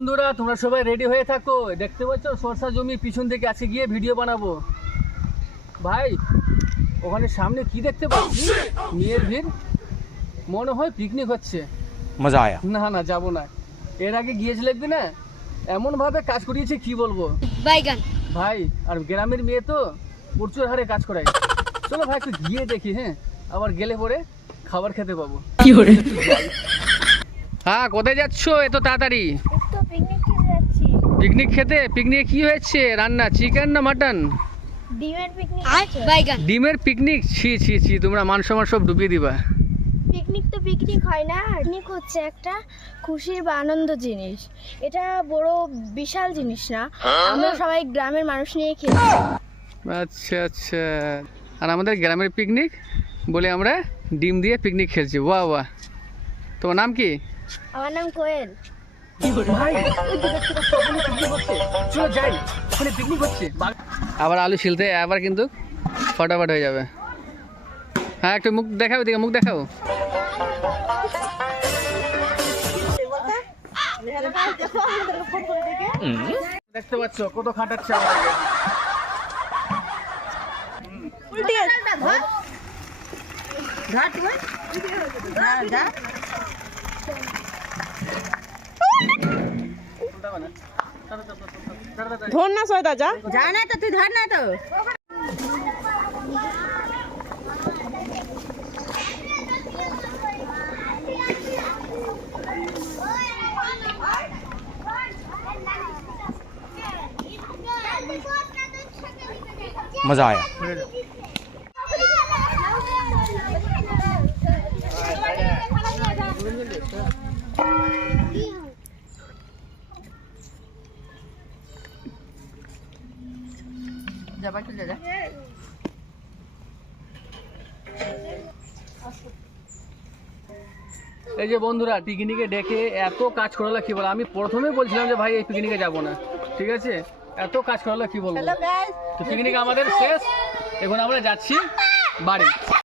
বন্ধুরা তোমরা সবাই রেডি হয়ে থাকো দেখতে পাচ্ছ সরষা জমি পিছন থেকে আছে গিয়ে ভিডিও বানাবো ভাই ওখানে সামনে কি দেখতে পাচ্ছি মেয়ের ভিড় মনে হয় পিকনিক হচ্ছে মজা না না যাব না এর আগে গিয়েছিল না এমন ভাবে কাজ করিয়েছি কি বলবো বাইগান ভাই আর গ্রামের মেয়ে তো প্রচুর হারে কাজ করায় চলো ভাই একটু গিয়ে দেখি হ্যাঁ আবার গেলে পরে খাবার খেতে পাবো কি হ্যাঁ কোথায় যাচ্ছ এত তাড়াতাড়ি পিকনিক খেতে পিকনিক কি হয়েছে রান্না চিকেন না মাটন ডিমের পিকনিক আর বাইগান ডিমের পিকনিক ছি ছি ছি তোমরা মানসমান সব ডুবিয়ে দিবা পিকনিক তো পিকনিক হয় না পিকনিক হচ্ছে একটা খুশির বা আনন্দ জিনিস এটা বড় বিশাল জিনিস না আমরা সবাই গ্রামের মানুষ নিয়ে খেলি আচ্ছা আচ্ছা আর আমাদের গ্রামের পিকনিক বলে আমরা ডিম দিয়ে পিকনিক খেলছি ওয়া ওয়া তোমার নাম কি আমার নাম কোয়েল আবার আলু ছিলতে আবার কিন্তু ফটাফট হয়ে যাবে হ্যাঁ একটু মুখ দেখাও দিকে মুখ দেখাও দেখতে পাচ্ছো কত খাটাচ্ছে যা धोन ना सोय जा। जाना तो तू धरना तो मजा आया এই যে বন্ধুরা পিকনিকে ডেকে এত কাজ করালো কি বলো আমি প্রথমে বলছিলাম যে ভাই এই পিকনিকে যাব না ঠিক আছে এত কাজ করালো কি বলবো পিকনিক আমাদের শেষ এখন আমরা যাচ্ছি বাড়ি